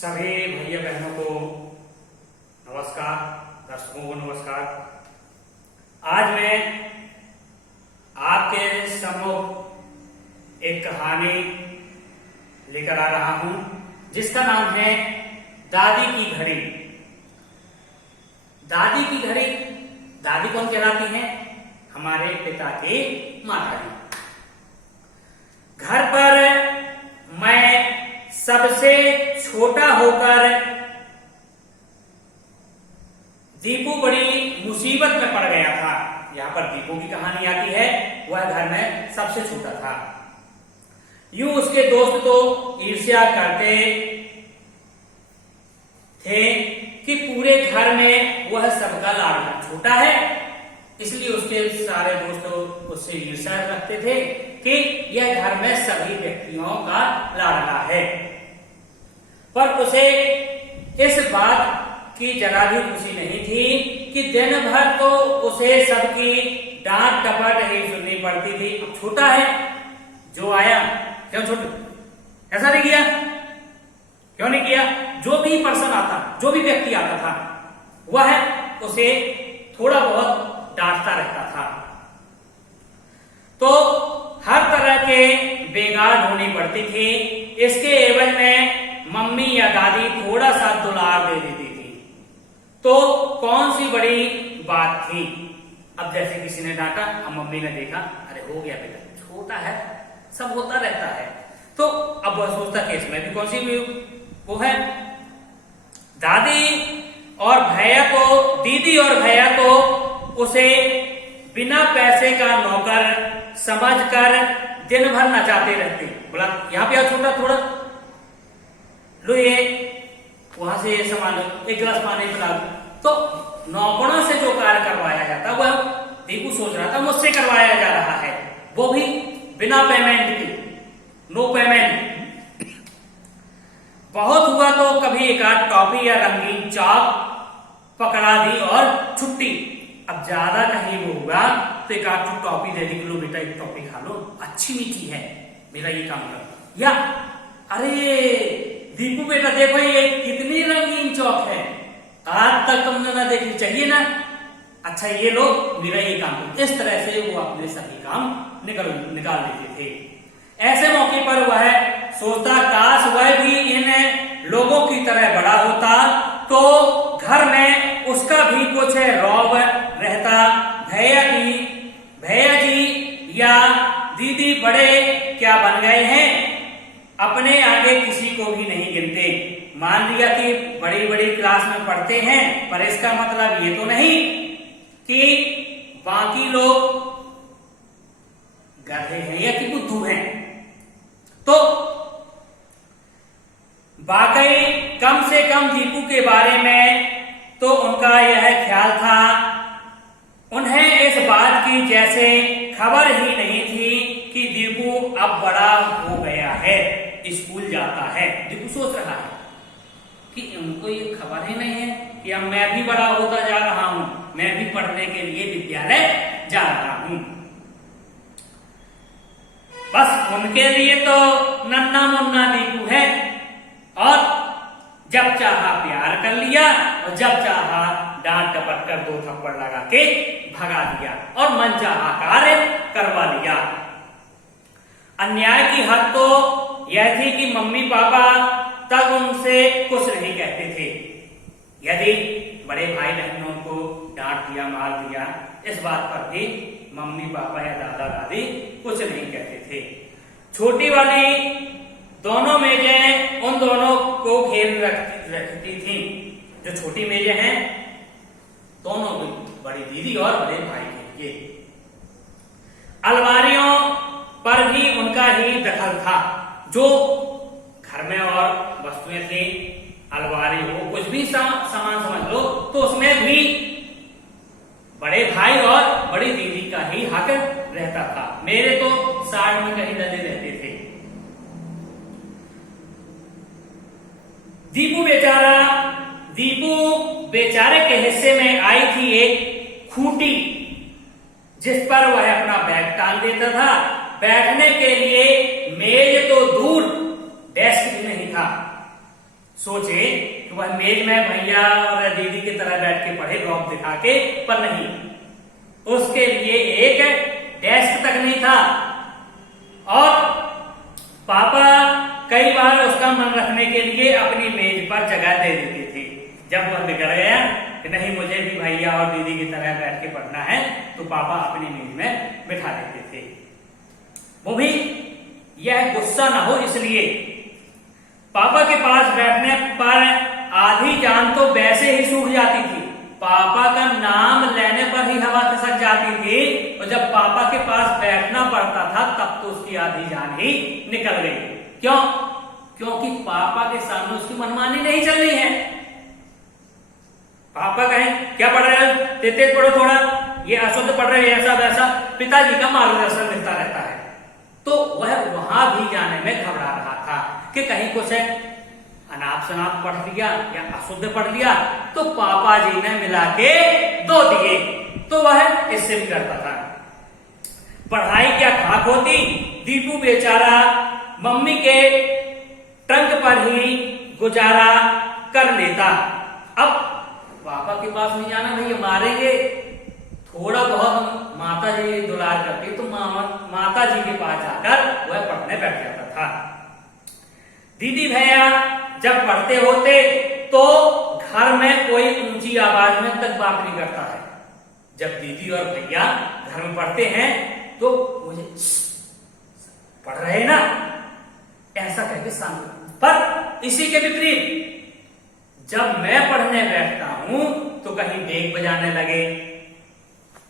सभी भैया बहनों को नमस्कार, दर्शकों को नमस्कार। आज मैं आपके सम्मुख एक कहानी लेकर आ रहा हूं जिसका नाम है दादी की घड़ी। दादी की घड़ी, दादी कौन कहलाती हैं? हमारे पिता की माता जी। घर पर मैं सबसे छोटा होकर दीपू बड़ी मुसीबत में पड़ गया था। यहां पर दीपू की कहानी आती है। वह घर में सबसे छोटा था। यूं उसके दोस्त तो ईर्ष्या करते थे कि पूरे घर में वह सबका लाडला छोटा है, इसलिए उसके सारे दोस्त उससे ईर्ष्या रखते थे कि यह घर में सभी व्यक्तियों का लाडला है। पर उसे इस बात की जरा भी खुशी नहीं थी कि दिन भर तो उसे सबकी डांट टपट ही सुननी पड़ती थी। अब छोटा है, जो आया क्यों छोटा, ऐसा नहीं किया, क्यों नहीं किया? जो भी पर्सन आता, जो भी व्यक्ति आता था, वह उसे थोड़ा बहुत डांटता रहता था। तो हर तरह के बेगार ढूंढनी पड़ती थी। इसके एवज में मम्मी या दादी थोड़ा सा दुलार दे देती थी। तो कौन सी बड़ी बात थी? अब जैसे किसी ने डांटा, अब मम्मी ने देखा, अरे हो गया बेटा, छोटा है, सब होता रहता है। तो अब वह सोचता कि इसमें भी कौन सी वो है। दादी और भैया को, दीदी और भैया को उसे बिना पैसे का नौकर समझकर दिन भर नचाते रहते। बोला यहाँ पे आओ छोटा, थोड़ा लो ये, वहां से ये सामान लो, एक गिलास पानी पिला दो। तो नौकरों से जो कार्य करवाया जाता वह दीपू सोच रहा था मुझसे करवाया जा रहा है, वो भी बिना पेमेंट के, नो पेमेंट। बहुत हुआ तो कभी एक आध टॉफी या रंगीन चॉक पकड़ा दी और छुट्टी। अब ज्यादा कहीं वो हुआ तो एक आध टॉफी दे दी, लो बेटा एक टॉफी खा लो, अच्छी मीठी है, मेरा ये काम करो। या अरे दीपू बेटा देखो ये कितनी रंगीन चौक है, आज तक तुमने ना देखी, चाहिए ना, अच्छा ये लो, मेरा ये काम करो। इस तरह से वो अपने सभी काम निकाल लेते थे। ऐसे मौके पर वह सोचता काश वह भी इन लोगों की तरह बड़ा होता तो घर में उसका भी कुछ रौब रहता। भैया जी या दीदी बड़े क्या बन गए हैं, अपने आगे किसी को भी नहीं गिनते। मान लिया कि बड़ी बड़ी क्लास में पढ़ते हैं, पर इसका मतलब ये तो नहीं कि बाकी लोग गधे हैं या कि बुद्धू हैं। तो वाकई कम से कम दीपू के बारे में तो उनका यह ख्याल था। उन्हें इस बात की जैसे खबर ही नहीं थी कि दीपू अब बड़ा हो गया है, स्कूल जाता है। दीपू सोच रहा है कि उनको ये खबर ही नहीं है कि अब मैं भी बड़ा होता जा रहा हूं, मैं भी पढ़ने के लिए विद्यालय जा रहा हूं। बस उनके लिए तो नन्ना मुन्ना दीपू है, और जब चाहा प्यार कर लिया और जब चाहा डांट टपट कर 2 थप्पड़ लगा के भगा दिया और मनचाहा कार्य करवा लिया। अन्याय की हद तो यह थी कि मम्मी पापा तब उनसे कुछ नहीं कहते थे। यदि बड़े भाई बहनों को डांट दिया, मार दिया, इस बात पर भी मम्मी पापा या दादा दादी कुछ नहीं कहते थे। छोटी वाली दोनों मेजें उन दोनों को घेर रखती थी। जो छोटी मेजें हैं दोनों की, बड़ी दीदी और बड़े भाई के लिए। अलमारियों पर भी उनका ही दखल था। जो घर में और वस्तुएं थी, अलमारी हो, कुछ भी सामान समझ लो, तो उसमें भी बड़े भाई और बड़ी दीदी का ही हक रहता था। मेरे तो साइड में कहीं डले रहते थे। दीपू बेचारे के हिस्से में आई थी एक खूंटी, जिस पर वह अपना बैग टांग देता था। बैठने के लिए मेज तो दूर, डेस्क भी नहीं था। सोचे कि वह मेज में भैया और दीदी की तरह बैठ के पढ़े रौब दिखा के, पर नहीं, उसके लिए एक डेस्क तक नहीं था। और पापा कई बार उसका मन रखने के लिए अपनी मेज पर जगह दे देते थे। जब वह बिगड़ गया कि नहीं मुझे भी भैया और दीदी की तरह बैठ के पढ़ना है, तो पापा अपनी मेज में बिठा देते थे। वो भी यह गुस्सा ना हो इसलिए। पापा के पास बैठने पर आधी जान तो वैसे ही सूख जाती थी, पापा का नाम लेने पर ही हवा खिसक जाती थी, और जब पापा के पास बैठना पड़ता था तब तो उसकी आधी जान ही निकल गई। क्यों? क्योंकि पापा के सामने उसकी मनमानी नहीं चल रही है। पापा कहें क्या पढ़ रहे हो, तेज पढ़ो थोड़ा, ये अशुद्ध पढ़ रहे हो, ऐसा वैसा, पिताजी का मार्गदर्शन मिलता रहता है। तो वह वहां भी जाने में घबरा रहा था कि कहीं कुछ अनाप शनाप पढ़ लिया या अशुद्ध पढ़ लिया तो पापा जी ने मिला के दो दिए, तो वह इससे भी करता था। पढ़ाई क्या खाक होती, दीपू बेचारा मम्मी के ट्रंक पर ही गुजारा कर लेता। अब पापा के पास नहीं जाना, भैया मारेंगे, थोड़ा बहुत माता जी दुलार करती तो माता जी के पास जाकर वह पढ़ने बैठ जाता था। दीदी भैया जब पढ़ते होते तो घर में कोई ऊंची आवाज में तक बात नहीं करता है। जब दीदी और भैया घर में पढ़ते हैं तो मुझे पढ़ रहे ना ऐसा कहते शांत। पर इसी के विपरीत जब मैं पढ़ने बैठता हूं तो कहीं डेग बजाने लगे,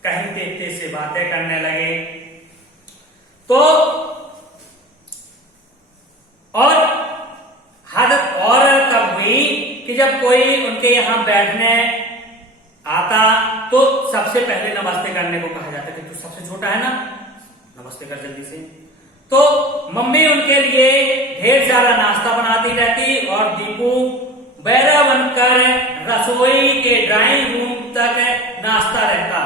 कहीं तेज से बातें करने लगे। तो और हद और तब हुई कि जब कोई उनके यहां बैठने आता तो सबसे पहले नमस्ते करने को कहा जाता कि तू सबसे छोटा है ना, नमस्ते कर जल्दी से। तो मम्मी उनके लिए ढेर सारा नाश्ता बनाती रहती और दीपू बैरा बनकर रसोई के ड्राइंग रूम तक नाश्ता रहता।